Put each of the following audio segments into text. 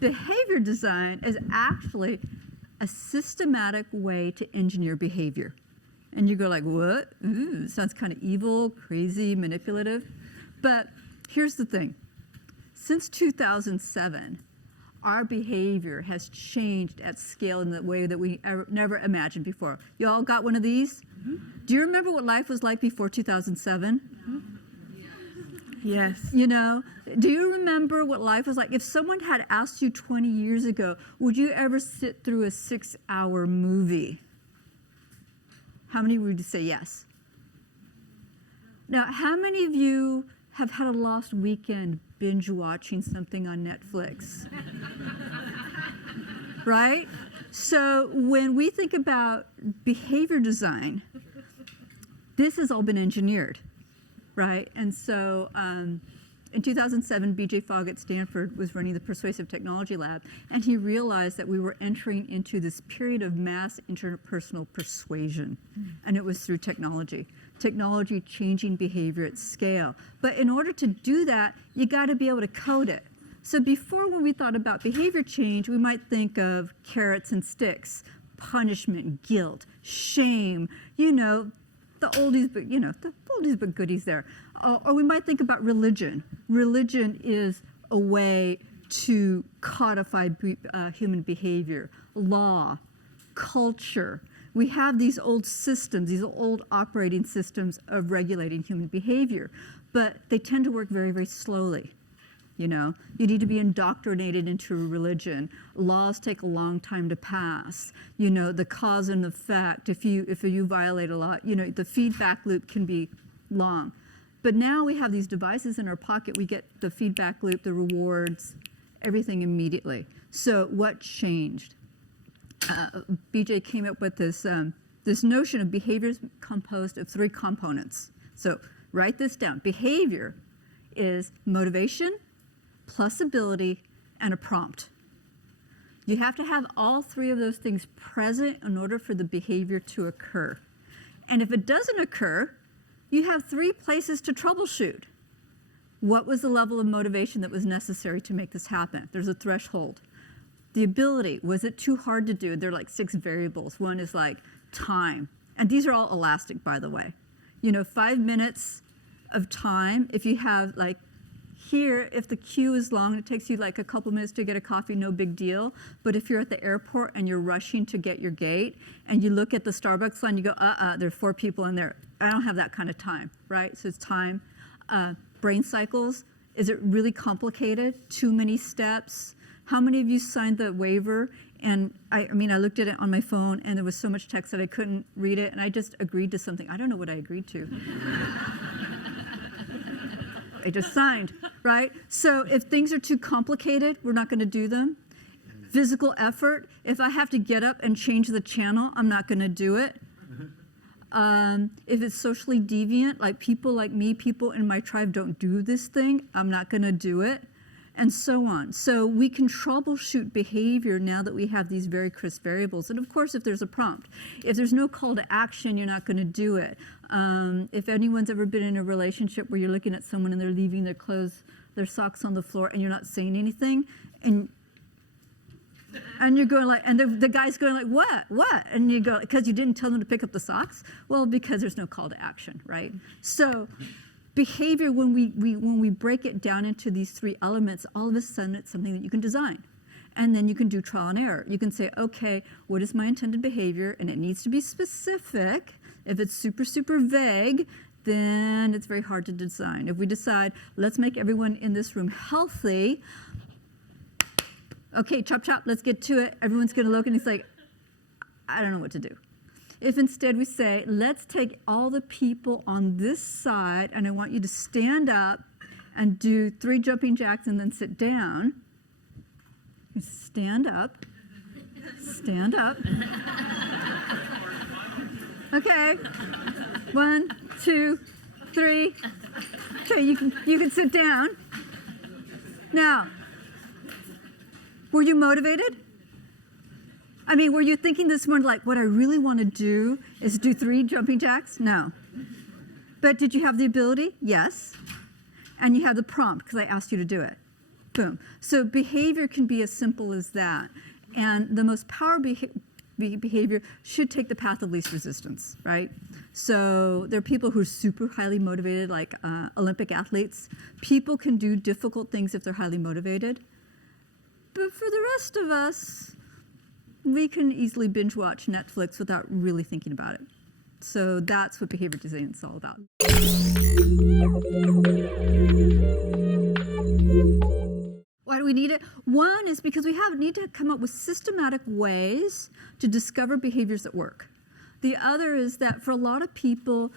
Behavior design is actually a systematic way to engineer behavior. And you go like, what? Ooh, sounds kind of evil, crazy, manipulative. But here's the thing. Since 2007, our behavior has changed at scale in the way that we never imagined before. You all got one of these? Mm-hmm. Do you remember what life was like before 2007? Mm-hmm. Yes. You know, do you remember what life was like? If someone had asked you 20 years ago, would you ever sit through a 6-hour movie? How many would say yes? Now, how many of you have had a lost weekend binge watching something on Netflix? Right? So when we think about behavior design, this has all been engineered. Right? And so in 2007, B.J. Fogg at Stanford was running the Persuasive Technology Lab, and he realized that we were entering into this period of mass interpersonal persuasion, and it was through technology. Technology changing behavior at scale. But in order to do that, you got to be able to code it. So before, when we thought about behavior change, we might think of carrots and sticks, punishment, guilt, shame, you know, the oldies, but the oldies but goodies there. Or we might think about religion. Religion is a way to codify human behavior, law, culture. We have these old systems, these old operating systems of regulating human behavior, but they tend to work very, very slowly. You know, you need to be indoctrinated into a religion. Laws take a long time to pass. You know, the cause and effect, if you violate a law, you know, the feedback loop can be long. But now we have these devices in our pocket. We get the feedback loop, the rewards, everything immediately. So what changed? BJ came up with this notion of behavior is composed of 3 components. So write this down. Behavior is motivation, plus ability, and a prompt. You have to have all 3 of those things present in order for the behavior to occur. And if it doesn't occur, you have 3 places to troubleshoot. What was the level of motivation that was necessary to make this happen? There's a threshold. The ability, was it too hard to do? There are like 6 variables. One is like time. And these are all elastic, by the way. You know, 5 minutes of time, if you have like here, if the queue is long, it takes you like a couple minutes to get a coffee, no big deal. But if you're at the airport and you're rushing to get your gate and you look at the Starbucks line, you go, there are 4 people in there. I don't have that kind of time, right? So it's time. Brain cycles, is it really complicated? Too many steps? How many of you signed the waiver? And I mean, I looked at it on my phone and there was so much text that I couldn't read it and I just agreed to something. I don't know what I agreed to. I just signed, right? So if things are too complicated, we're not going to do them. Physical effort, if I have to get up and change the channel, I'm not going to do it. If it's socially deviant, like people like me, people in my tribe don't do this thing, I'm not going to do it, and so on. So we can troubleshoot behavior now that we have these very crisp variables. And of course, if there's a prompt. If there's no call to action, you're not going to do it. If anyone's ever been in a relationship where you're looking at someone and they're leaving their clothes, their socks on the floor, and you're not saying anything, and you're going like, and the guy's going like, what? And you go, because you didn't tell them to pick up the socks? Well, because there's no call to action, right? So behavior, when we break it down into these 3 elements, all of a sudden it's something that you can design. And then you can do trial and error. You can say, okay, what is my intended behavior? And it needs to be specific. If it's super, super vague, then it's very hard to design. If we decide, let's make everyone in this room healthy, okay, chop, chop, let's get to it. Everyone's going to look and it's like, I don't know what to do. If instead we say, let's take all the people on this side and I want you to stand up and do 3 jumping jacks and then sit down. Stand up. Stand up. Okay. 1, 2, 3. Okay, you can sit down. Now, Were you motivated? I mean, were you thinking this morning, like, what I really want to do is do 3 jumping jacks? No. But did you have the ability? Yes. And you had the prompt because I asked you to do it. Boom. So behavior can be as simple as that. And the most powerful behavior should take the path of least resistance, right? So there are people who are super highly motivated, like Olympic athletes. People can do difficult things if they're highly motivated. But for the rest of us, we can easily binge watch Netflix without really thinking about it. So that's what behavior design is all about. Why do we need it? One is because we need to come up with systematic ways to discover behaviors that work. The other is that for a lot of people,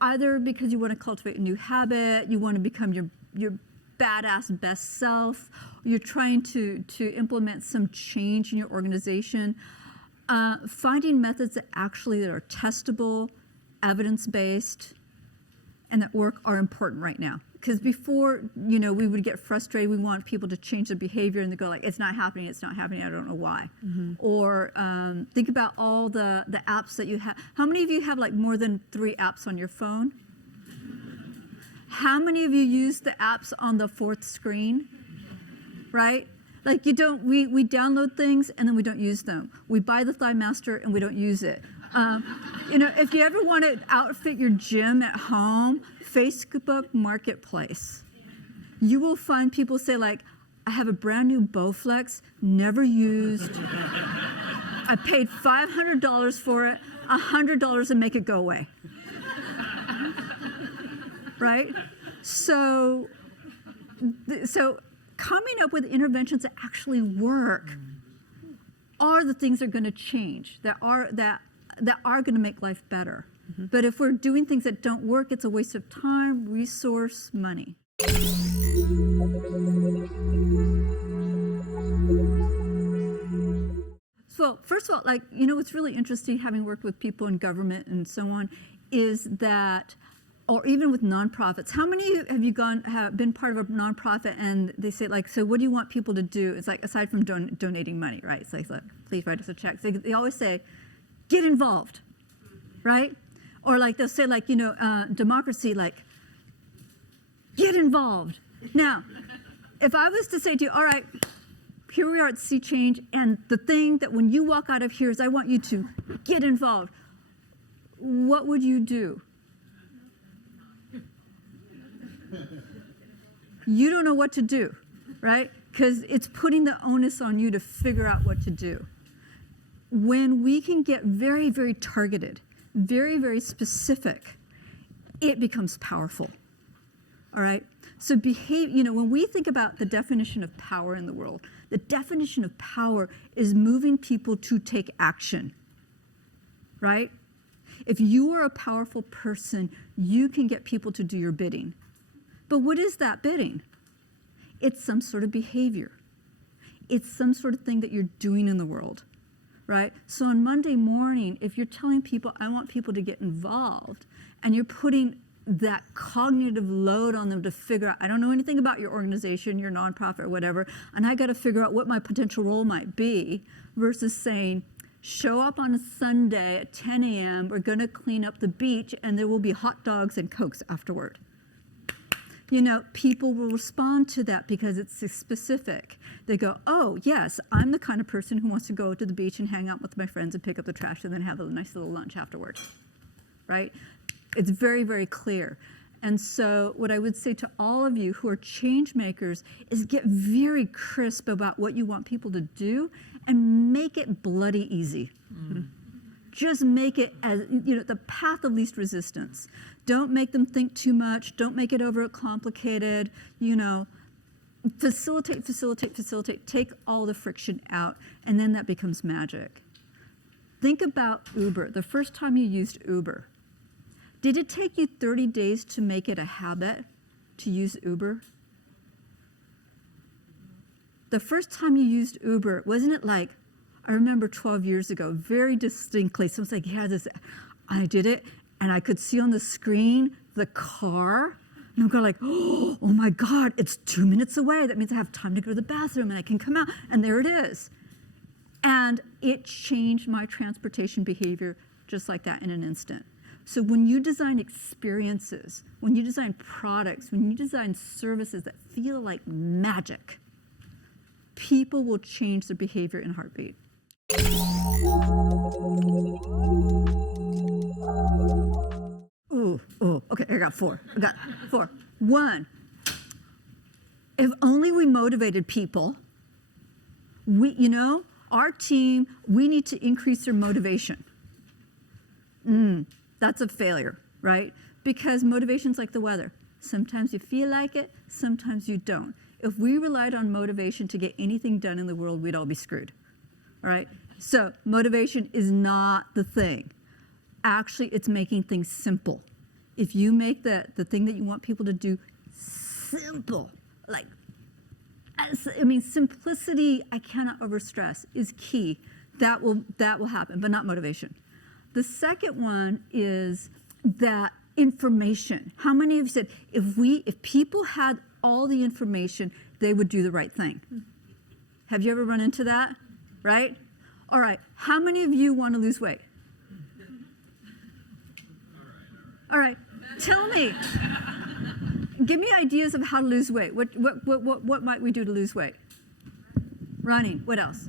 either because you want to cultivate a new habit, you want to become your badass best self, you're trying to implement some change in your organization, finding methods that are testable, evidence-based, and that work are important right now. Because before, we would get frustrated. We want people to change their behavior, and they go like, it's not happening, I don't know why. Mm-hmm. Or think about all the apps that you have. How many of you have like more than 3 apps on your phone? How many of you use the apps on the 4th screen? Right? Like we download things and then we don't use them. We buy the Thigh Master and we don't use it. If you ever want to outfit your gym at home, Facebook Marketplace, you will find people say like, I have a brand new Bowflex, never used. I paid $500 for it, $100 and make it go away. Right? So coming up with interventions that actually work are the things that are going to change, that are going to make life better. Mm-hmm. But if we're doing things that don't work, it's a waste of time, resource, money. So first of all, what's really interesting, having worked with people in government and so on, is that, or even with nonprofits, how many have been part of a nonprofit and they say like, so what do you want people to do? It's like, aside from donating money, right? It's like, please write us a check. They always say, get involved, right? Or like they'll say like, democracy, like, get involved. Now, if I was to say to you, all right, here we are at Sea Change, and the thing that when you walk out of here is I want you to get involved, what would you do? You don't know what to do, right? Because it's putting the onus on you to figure out what to do. When we can get very, very targeted, very, very specific, it becomes powerful. All right? So when we think about the definition of power in the world, the definition of power is moving people to take action. Right? If you are a powerful person, you can get people to do your bidding. But what is that bidding? It's some sort of behavior. It's some sort of thing that you're doing in the world. Right? So on Monday morning, if you're telling people, I want people to get involved, and you're putting that cognitive load on them to figure out, I don't know anything about your organization, your nonprofit or whatever, and I got to figure out what my potential role might be, versus saying, show up on a Sunday at 10 a.m., we're going to clean up the beach, and there will be hot dogs and Cokes afterward. People will respond to that because it's specific. They go, oh, yes, I'm the kind of person who wants to go to the beach and hang out with my friends and pick up the trash and then have a nice little lunch afterwards, right? It's very, very clear. And so what I would say to all of you who are change makers is get very crisp about what you want people to do and make it bloody easy. Mm. Just make it as, the path of least resistance. Don't make them think too much. Don't make it overcomplicated. Facilitate. Take all the friction out, and then that becomes magic. Think about Uber. The first time you used Uber, did it take you 30 days to make it a habit to use Uber? The first time you used Uber, wasn't it like, I remember 12 years ago, very distinctly, someone's like, yeah, I did it, and I could see on the screen the car And I'm going like, oh my God, it's 2 minutes away. That means I have time to go to the bathroom and I can come out. And there it is. And it changed my transportation behavior just like that in an instant. So when you design experiences, when you design products, when you design services that feel like magic, people will change their behavior in a heartbeat. Okay, I got four. One, if only we motivated people, our team, we need to increase their motivation. That's a failure, right? Because motivation's like the weather. Sometimes you feel like it, sometimes you don't. If we relied on motivation to get anything done in the world, we'd all be screwed, all right? So motivation is not the thing. Actually, it's making things simple. If you make the thing that you want people to do simple, simplicity, I cannot overstress, is key. That will happen, but not motivation. The second one is that information. How many of you said, if people had all the information, they would do the right thing? Have you ever run into that? Right? All right. How many of you want to lose weight? All right. Tell me. Give me ideas of how to lose weight. What might we do to lose weight? Running. What else?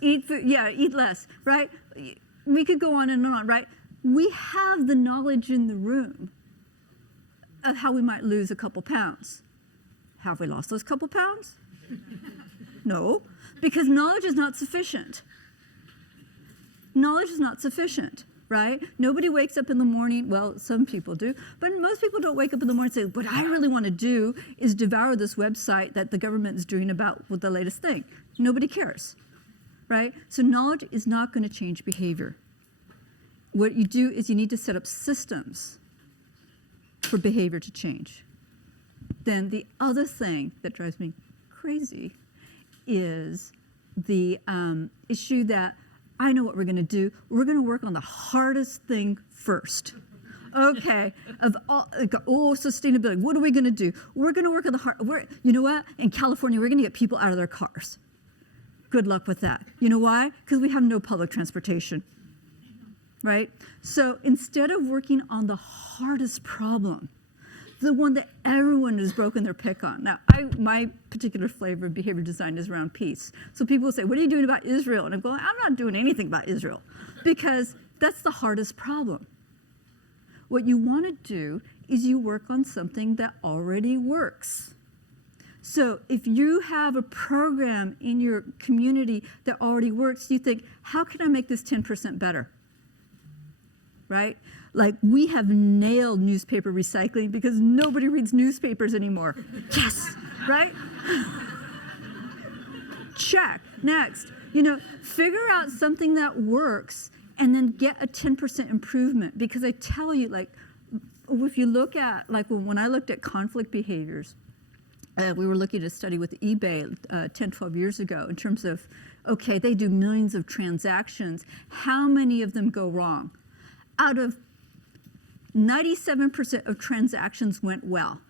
Eat food. Yeah, eat less. Right? We could go on and on. Right? We have the knowledge in the room of how we might lose a couple pounds. Have we lost those couple pounds? No, because knowledge is not sufficient. Knowledge is not sufficient. Right? Nobody wakes up in the morning, well, some people do, but most people don't wake up in the morning and say, what I really want to do is devour this website that the government is doing about with the latest thing. Nobody cares, right? So knowledge is not going to change behavior. What you do is you need to set up systems for behavior to change. Then the other thing that drives me crazy is the issue that I know what we're going to do. We're going to work on the hardest thing first. Okay, sustainability. What are we going to do? We're going to work on the hard. You know what? In California, we're going to get people out of their cars. Good luck with that. You know why? Because we have no public transportation, right? So instead of working on the hardest problem, the one that everyone has broken their pick on. Now, my particular flavor of behavior design is around peace. So people will say, what are you doing about Israel? And I'm going, I'm not doing anything about Israel, because that's the hardest problem. What you want to do is you work on something that already works. So if you have a program in your community that already works, you think, how can I make this 10% better? Right? Like, we have nailed newspaper recycling because nobody reads newspapers anymore. Yes, right? Check. Next. Figure out something that works and then get a 10% improvement. Because I tell you, if you look at, when I looked at conflict behaviors, we were looking at a study with eBay 10, 12 years ago in terms of, okay, they do millions of transactions. How many of them go wrong? Out of 97% of transactions went well.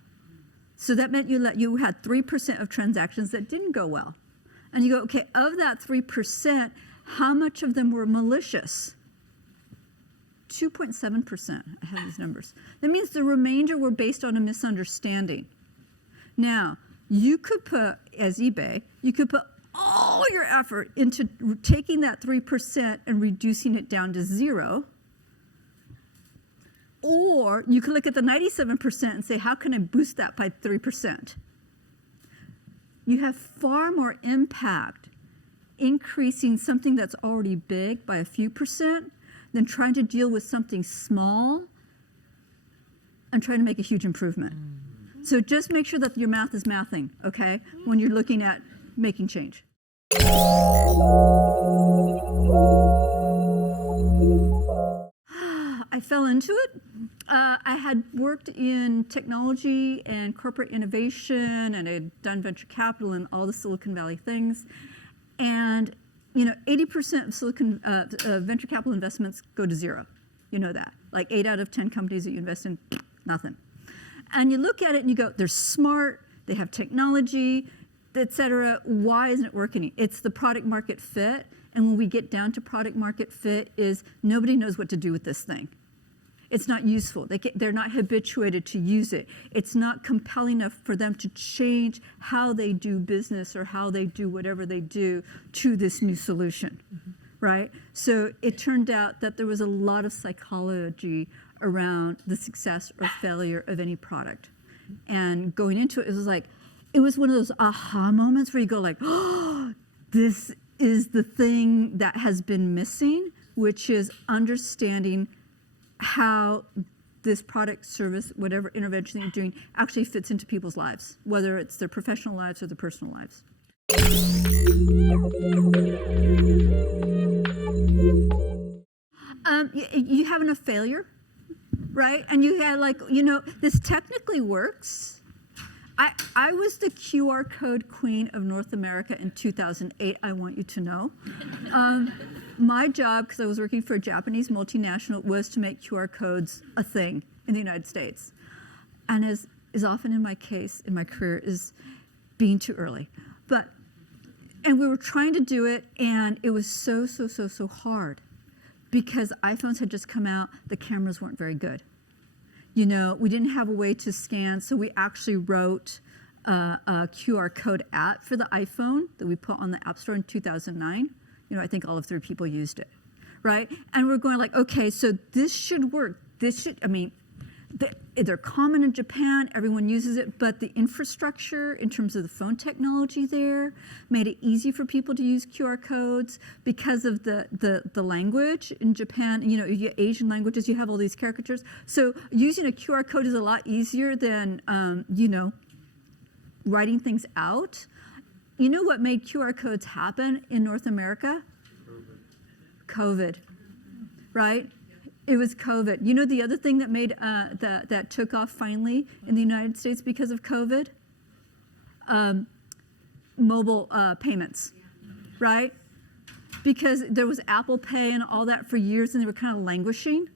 So that meant you had 3% of transactions that didn't go well. And you go, okay, of that 3%, how much of them were malicious? 2.7%. I have these numbers. That means the remainder were based on a misunderstanding. Now, you could put, as eBay, you could put all your effort into taking that 3% and reducing it down to 0. Or you could look at the 97% and say, how can I boost that by 3%? You have far more impact increasing something that's already big by a few percent than trying to deal with something small and trying to make a huge improvement. So just make sure that your math is mathing, okay, when you're looking at making change. I fell into it. I had worked in technology and corporate innovation, and I had done venture capital and all the Silicon Valley things. And 80% of Silicon venture capital investments go to zero. You know that. Like 8 out of 10 companies that you invest in, nothing. And you look at it and you go, they're smart, they have technology, et cetera. Why isn't it working? It's the product market fit. And when we get down to product market fit is nobody knows what to do with this thing. It's not useful. They're not habituated to use it. It's not compelling enough for them to change how they do business or how they do whatever they do to this new solution, right? So it turned out that there was a lot of psychology around the success or failure of any product. And going into it, it was one of those aha moments where you go like, oh, this is the thing that has been missing, which is understanding how this product, service, whatever intervention you're doing actually fits into people's lives, whether it's their professional lives or their personal lives. You have enough failure, right? And you had this technically works. I was the QR code queen of North America in 2008, I want you to know. My job, because I was working for a Japanese multinational, was to make QR codes a thing in the United States. And as is often in my case, in my career, is being too early. And we were trying to do it, and it was so hard because iPhones had just come out, the cameras weren't very good. We didn't have a way to scan, so we actually wrote a QR code app for the iPhone that we put on the App Store in 2009. I think all of 3 people used it, right? And we're going okay, so this should work. They're common in Japan, everyone uses it, but the infrastructure in terms of the phone technology there made it easy for people to use QR codes because of the language in Japan. You Asian languages, you have all these caricatures. So using a QR code is a lot easier than, writing things out. You know what made QR codes happen in North America? COVID, right? It was COVID. The other thing that made that took off finally in the United States because of COVID? Mobile payments, right? Because there was Apple Pay and all that for years, and they were kind of languishing.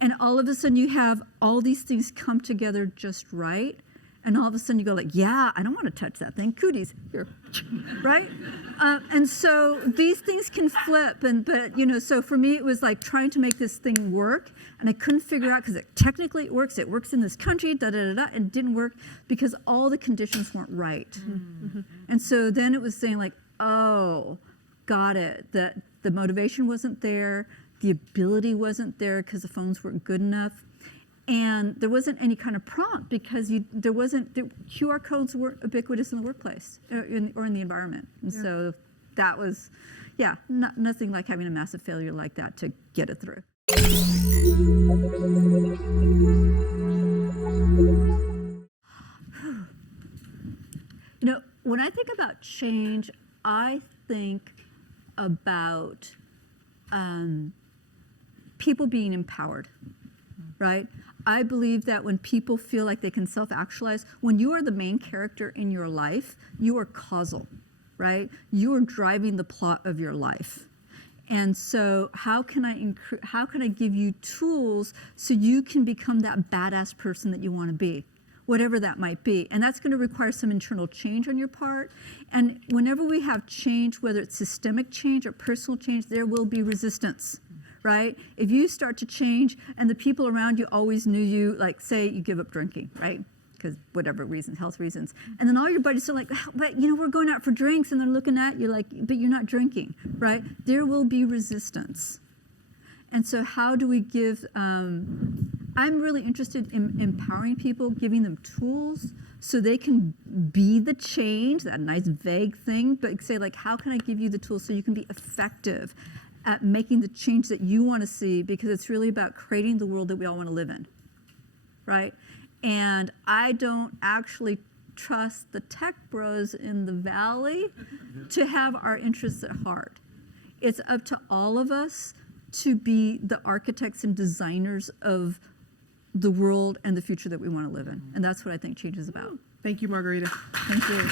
And all of a sudden, you have all these things come together just right. And all of a sudden, you go yeah, I don't want to touch that thing. Cooties, here, right? And so these things can flip. So for me, it was trying to make this thing work. And I couldn't figure out, because technically it works. It works in this country, and it didn't work because all the conditions weren't right. Mm-hmm. And so then it was saying oh, got it. The motivation wasn't there. The ability wasn't there because the phones weren't good enough. And there wasn't any kind of prompt because QR codes weren't ubiquitous in the workplace or in the environment. And so that was, nothing like having a massive failure like that to get it through. When I think about change, I think about people being empowered, right? I believe that when people feel like they can self-actualize, when you are the main character in your life, you are causal, right? You are driving the plot of your life. And so how can I give you tools so you can become that badass person that you want to be, whatever that might be? And that's going to require some internal change on your part. And whenever we have change, whether it's systemic change or personal change, there will be resistance. Right? If you start to change and the people around you always knew you, say you give up drinking, right? Because whatever reason, health reasons. And then all your buddies are but we're going out for drinks, and they're looking at you but you're not drinking, right? There will be resistance. And so how do we give, I'm really interested in empowering people, giving them tools so they can be the change, that nice vague thing, but say how can I give you the tools so you can be effective at making the change that you want to see, because it's really about creating the world that we all want to live in, right? And I don't actually trust the tech bros in the valley to have our interests at heart. It's up to all of us to be the architects and designers of the world and the future that we want to live in. And that's what I think change is about. Thank you, Margarita. Thank you.